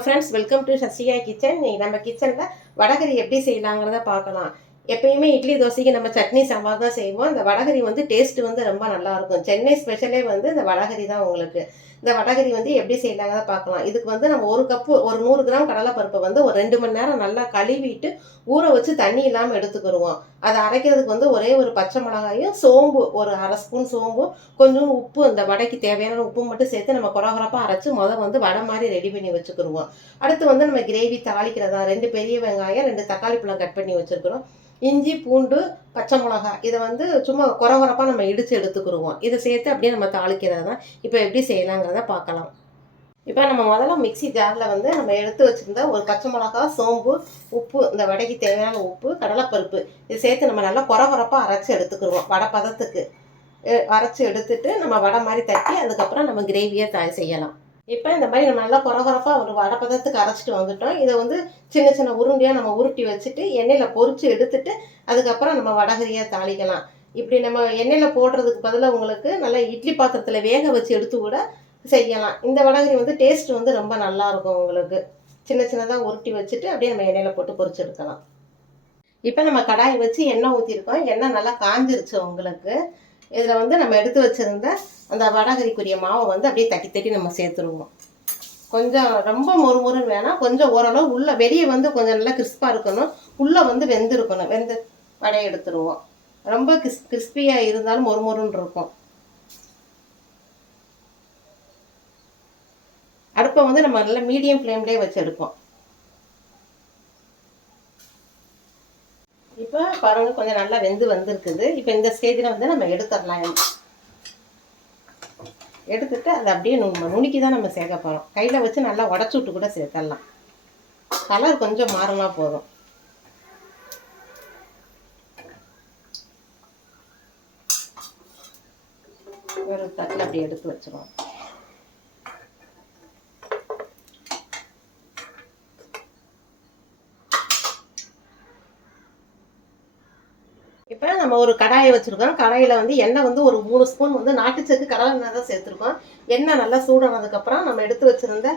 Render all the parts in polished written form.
Hello friends, welcome to Sasika kitchen. இன்னைக்கு நம்ம கிச்சனில் வடகரி எப்படி செய்யலாங்கிறத பார்க்கலாம். எப்பயுமே இட்லி தோசைக்கு நம்ம சட்னி சாம்பார் தான் செய்வோம். இந்த வடகரி வந்து டேஸ்ட்டு வந்து ரொம்ப நல்லாயிருக்கும். சென்னை ஸ்பெஷலே வந்து இந்த வடகரி தான் உங்களுக்கு. இந்த வடகரி வந்து எப்படி செய்யலாங்கிறத பார்க்கலாம். இதுக்கு வந்து நம்ம ஒரு கப்பு ஒரு 100 கிராம் கடலைப்பருப்பை வந்து ஒரு 2 மணி நேரம் நல்லா கழுவிட்டு ஊற வச்சு தண்ணி இல்லாமல் எடுத்துக்கிடுவோம். அதை அரைக்கிறதுக்கு வந்து ஒரே ஒரு பச்சை மிளகாயும் சோம்பு ஒரு அரை ஸ்பூன் சோம்பும் கொஞ்சம் உப்பு, இந்த வடைக்கு தேவையான உப்பு மட்டும் சேர்த்து நம்ம கொரகொரப்பாக அரைச்சி வந்து வடை மாதிரி ரெடி பண்ணி வச்சுக்கிடுவோம். அடுத்து வந்து நம்ம கிரேவி தாளிக்கிறதா 2 பெரிய வெங்காயம் 2 தக்காளி பழம் கட் பண்ணி வச்சுருக்கிறோம். இஞ்சி பூண்டு பச்சை மிளகா இதை வந்து சும்மா கொரகொரப்பாக நம்ம இடித்து எடுத்துக்கிடுவோம். இதை சேர்த்து அப்படியே நம்ம தாளிக்கிறது தான். இப்போ எப்படி செய்யலாங்கிறத பார்க்கலாம். இப்போ நம்ம முதல்ல மிக்ஸி ஜாரில் வந்து நம்ம எடுத்து வச்சுருந்த ஒரு பச்சை மிளகா, சோம்பு, உப்பு, இந்த வடைக்கு தேவையான உப்பு, கடலைப்பருப்பு இதை சேர்த்து நம்ம நல்லா கொரகொரப்பாக அரைச்சி எடுத்துக்கிடுவோம். வடை பதத்துக்கு அரைச்சி எடுத்துட்டு நம்ம வடை மாதிரி தட்டி அதுக்கப்புறம் நம்ம கிரேவியை செய்யலாம். இப்போ இந்த மாதிரி நம்ம நல்லா கொரகொரப்பாக ஒரு வடை பதத்துக்கு அரைச்சிட்டு வந்துட்டோம். இதை வந்து சின்ன சின்ன உருண்டையாக நம்ம உருட்டி வச்சுட்டு எண்ணெயில் பொரித்து எடுத்துட்டு அதுக்கப்புறம் நம்ம வடகரியாக தாளிக்கலாம். இப்படி நம்ம எண்ணெயில் போடுறதுக்கு பதிலாக உங்களுக்கு நல்லா இட்லி பாத்திரத்தில் வேக வச்சு எடுத்து கூட செய்யலாம். இந்த வடகரி வந்து டேஸ்ட் வந்து ரொம்ப நல்லாயிருக்கும் உங்களுக்கு. சின்ன சின்னதாக உருட்டி வச்சுட்டு அப்படியே நம்ம எண்ணெயில் போட்டு பொரிச்சு எடுக்கலாம். இப்போ நம்ம கடாய் வச்சு எண்ணெய் ஊற்றிருக்கோம். எண்ணெய் நல்லா காஞ்சிருச்சு உங்களுக்கு. இதில் வந்து நம்ம எடுத்து வச்சுருந்த அந்த வடகரிக்குரிய மாவை வந்து அப்படியே தட்டி தட்டி நம்ம சேர்த்துருவோம். கொஞ்சம் ரொம்ப மொறுமொறுன்னு வேணாம், கொஞ்சம் ஓரளவு உள்ள வெளியே வந்து கொஞ்சம் நல்லா கிறிஸ்பாக இருக்கணும், உள்ளே வந்து வெந்திருக்கணும். வெந்து வடையை எடுத்துருவோம். ரொம்ப கிறிஸ்பியாக இருந்தாலும் மொறுமொறுன்னு இருக்கும். அடுப்பை வந்து நம்ம நல்லா மீடியம் ஃப்ளேம்லேயே வச்சு எடுப்போம். இப்போ பாருங்கள், கொஞ்சம் நல்லா வெந்து வந்திருக்குது. இப்போ இந்த ஸ்டேஜில் வந்து நம்ம எடுத்துடலாம். எடுத்துட்டு அதை அப்படியே நுணுக்கி தான் நம்ம சேர்க்க போகிறோம். கையில் வச்சு நல்லா உடச்சி விட்டு கூட சேர்த்துடலாம். கலர் கொஞ்சம் மாறினா போதும். ஒரு தட்டில் அப்படி எடுத்து வச்சுருவோம். இப்போ நம்ம ஒரு கடாயை வச்சுருக்கோம். கடாயில் வந்து எண்ணெய் வந்து ஒரு 3 ஸ்பூன் வந்து நாட்டுச்சக்கு கடலை எண்ணெய் தான் சேர்த்துருக்கோம். எண்ணெய் நல்லா சூடானதுக்கப்புறம் நம்ம எடுத்து வச்சுருந்த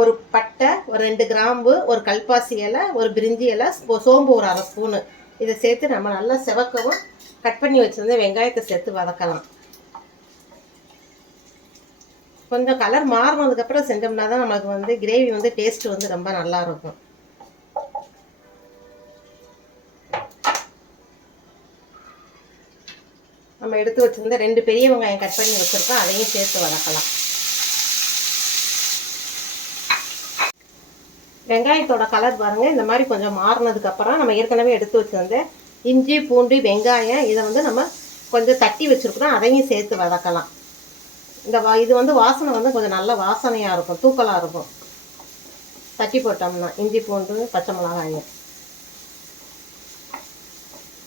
ஒரு பட்டை, ஒரு 2 கிராம்பு, ஒரு கல்பாசி இலை, ஒரு பிரிஞ்சி இலை, சோம்பு ஒரு அரை ஸ்பூனு இதை சேர்த்து நம்ம நல்லா செவக்கவும் கட் பண்ணி வச்சுருந்த வெங்காயத்தை சேர்த்து வதக்கலாம். கொஞ்சம் கலர் மாறினதுக்கப்புறம் செஞ்சோம்னா தான் நமக்கு வந்து கிரேவி வந்து டேஸ்ட்டு வந்து ரொம்ப நல்லாயிருக்கும். நம்ம எடுத்து வச்சுருந்த 2 பெரிய வெங்காயம் கட் பண்ணி வச்சுருக்கோம், அதையும் சேர்த்து வதக்கலாம். வெங்காயத்தோட கலர் பாருங்கள், இந்த மாதிரி கொஞ்சம் மாறினதுக்கப்புறம் நம்ம ஏற்கனவே எடுத்து வச்சுருந்த இஞ்சி பூண்டு வெங்காயம் இதை வந்து நம்ம கொஞ்சம் தட்டி வச்சுருக்கிறோம், அதையும் சேர்த்து வதக்கலாம். இது வந்து வாசனை வந்து கொஞ்சம் நல்ல வாசனையாக இருக்கும், தூக்கலாக இருக்கும். தட்டி போட்டோம்னா இஞ்சி பூண்டு பச்சை மிளகாயும்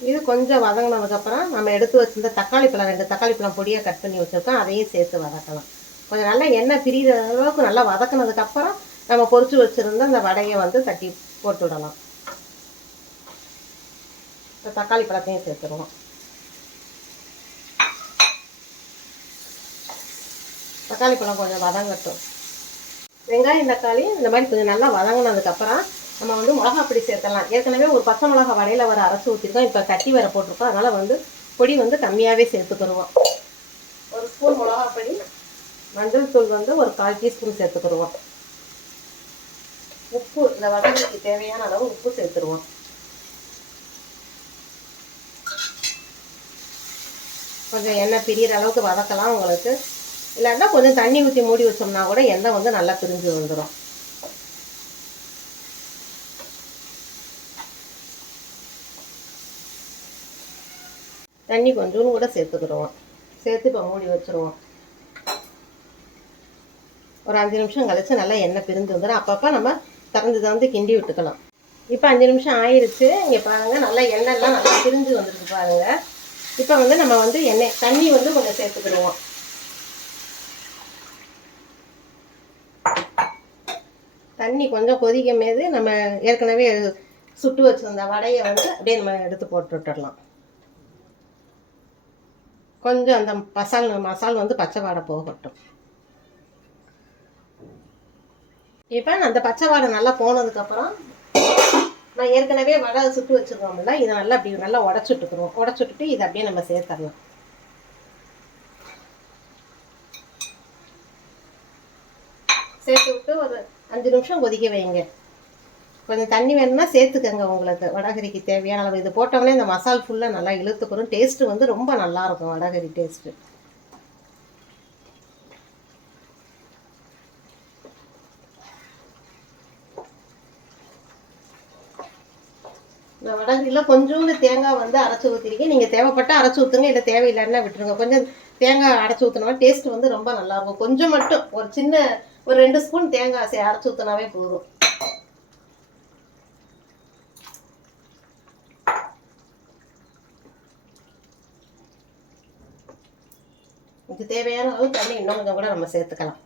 இது கொஞ்சம் வதங்கினதுக்கப்புறம் நம்ம எடுத்து வச்சுருந்த தக்காளி பழம் 2 தக்காளி பழம் பொடியாக கட் பண்ணி வச்சுருக்கோம், அதையும் சேர்த்து வதக்கலாம். கொஞ்சம் நல்லா எண்ணெய் பிரிகிற அளவுக்கு நல்லா வதக்கினதுக்கப்புறம் நம்ம பொரிச்சு வச்சுருந்த அந்த வடையை வந்து தட்டி போட்டு விடலாம். இப்போ தக்காளி பழத்தையும் சேர்த்துருவோம். தக்காளி பழம் கொஞ்சம் வதங்கட்டும். வெங்காயம் தக்காளி இந்த மாதிரி கொஞ்சம் நல்லா வதங்கினதுக்கப்புறம் நம்ம வந்து மிளகா பொடி சேர்த்தலாம். ஏற்கனவே ஒரு பச்சை மிளகா வடையில் வர அரைச்சி ஊற்றிருக்கோம், இப்போ தட்டி வேற போட்டிருக்கோம், அதனால் வந்து பொடி வந்து கம்மியாகவே சேர்த்துக்கிடுவோம். ஒரு ஸ்பூன் மிளகா பொடி, மஞ்சள் தூள் வந்து ஒரு 1/4 டீஸ்பூன் சேர்த்துக்கிடுவோம். உப்பு, இந்த வடைக்கு தேவையான அளவு உப்பு சேர்த்துருவோம். கொஞ்சம் எண்ணெய் பிரிகிற அளவுக்கு வதக்கலாம். உங்களுக்கு இல்லைன்னா கொஞ்சம் தண்ணி ஊற்றி மூடி வச்சோம்னா கூட எண்ணெய் வந்து நல்லா பிரிஞ்சு வந்துடும். தண்ணி கொஞ்சோன்னு கூட சேர்த்துக்கிடுவோம். சேர்த்து இப்போ மூடி வச்சுருவோம். ஒரு 5 நிமிஷம் கழிச்சு நல்லா எண்ணெய் பிரிஞ்சு வந்துடும். அப்பப்போ நம்ம திறந்து கிண்டி விட்டுக்கலாம். இப்போ 5 நிமிஷம் ஆயிடுச்சு. இங்கே பாருங்கள், நல்லா எண்ணெய்லாம் நல்லா பிரிஞ்சு வந்துருக்கு பாருங்கள். இப்போ வந்து நம்ம வந்து தண்ணி வந்து கொஞ்சம் சேர்த்துக்கிடுவோம். தண்ணி கொஞ்சம் கொதிக்கும் போது நம்ம ஏற்கனவே சுட்டு வச்சுருந்த வடையை வந்து அப்படியே நம்ம எடுத்து போட்டு விட்டுடலாம். கொஞ்சம் அந்த மசால் வந்து பச்சை வாடை போகட்டும். இப்போ அந்த பச்சை வாடை நல்லா போனதுக்கப்புறம் நான் ஏற்கனவே வடை சுட்டு வச்சுருக்கோம்ல, இதை நல்லா அப்படி நல்லா உடச்சுட்டுக்குறோம். உடச்சுட்டு இதை அப்படியே நம்ம சேர்த்துடலாம். சேர்த்து விட்டு ஒரு 5 நிமிஷம் கொதிக்க வைங்க. கொஞ்சம் தண்ணி வேணும்னா சேர்த்துக்கங்க, உங்களுக்கு வடகரிக்கு தேவையான அளவு. இது போட்டோம்னே இந்த மசால் ஃபுல்லாக நல்லா இழுத்துக்கிறோம். டேஸ்ட்டு வந்து ரொம்ப நல்லாயிருக்கும் வடகரி டேஸ்ட்டு. இந்த வடகரியில் கொஞ்சோண்டு தேங்காய் வந்து அரைச்சி ஊற்றிருக்கேன். நீங்கள் தேவைப்பட்டால் அரைச்சி ஊற்றுங்க, இல்லை தேவையில்லைன்னா விட்டுருங்க. கொஞ்சம் தேங்காய் அரைச்சி ஊற்றினா டேஸ்ட்டு வந்து ரொம்ப நல்லாயிருக்கும். கொஞ்சம் மட்டும் ஒரு 2 ஸ்பூன் தேங்காய் அரைச்சி ஊற்றினாவே போதும். இதுக்கு தேவையான அளவு தண்ணி இன்னும் கொஞ்சம் கூட நம்ம சேர்த்துக்கலாம்.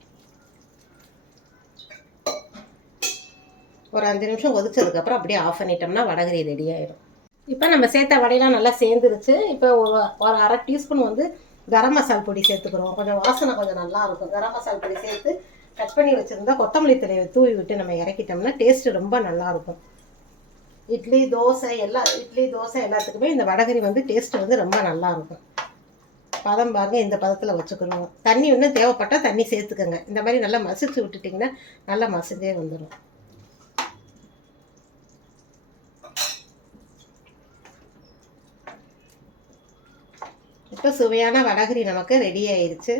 ஒரு 5 நிமிஷம் கொதிச்சதுக்கப்புறம் அப்படியே ஆஃப் பண்ணிட்டோம்னா வடகரி ரெடி ஆயிடும். இப்போ நம்ம சேர்த்த வடையெல்லாம் நல்லா சேர்ந்துருச்சு. இப்போ ஒரு அரை டீஸ்பூன் வந்து கரம் மசால் பொடி சேர்த்துக்கிறோம். கொஞ்சம் வாசனை கொஞ்சம் நல்லா இருக்கும். கரம் மசால் பொடி சேர்த்து கட் பண்ணி வச்சுருந்தா கொத்தமல்லி தலையை தூவி விட்டு நம்ம இறக்கிட்டோம்னா டேஸ்ட்டு ரொம்ப நல்லாயிருக்கும். இட்லி தோசை எல்லாத்துக்குமே இந்த வடகரி வந்து டேஸ்ட்டு வந்து ரொம்ப நல்லாயிருக்கும். பதம் பாருங்க, இந்த பதத்தில் வச்சுக்கணும். தண்ணி இன்னும் தேவைப்பட்டால் தண்ணி சேர்த்துக்கோங்க. இந்த மாதிரி நல்லா மசிச்சு விட்டுட்டிங்கன்னா நல்லா மசிஞ்சே வந்துடும். இப்போ சுவையான வடகரி நமக்கு ரெடி ஆயிடுச்சு.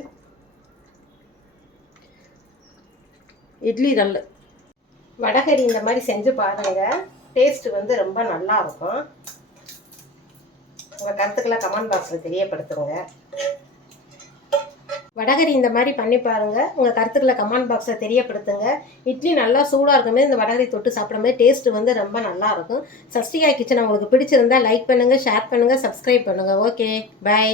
இட்லி வடகரி இந்த மாதிரி செஞ்சு பாருங்க. டேஸ்ட் வந்து ரொம்ப நல்லா இருக்கும். உங்கள் கருத்துக்களை கமெண்ட் பாக்ஸில் தெரியப்படுத்துங்க. வடகரி இந்த மாதிரி பண்ணி பாருங்கள். உங்கள் கருத்துக்களை கமெண்ட் பாக்ஸில் தெரியப்படுத்துங்க. இட்லி நல்லா சூடாக இருக்குமே இந்த வடகரி தொட்டு சாப்பிடும்போது டேஸ்ட்டு வந்து ரொம்ப நல்லாயிருக்கும். சஷ்டிகா கிச்சன் உங்களுக்கு பிடிச்சிருந்தா லைக் பண்ணுங்கள், ஷேர் பண்ணுங்கள், சப்ஸ்கிரைப் பண்ணுங்கள். Okay, by.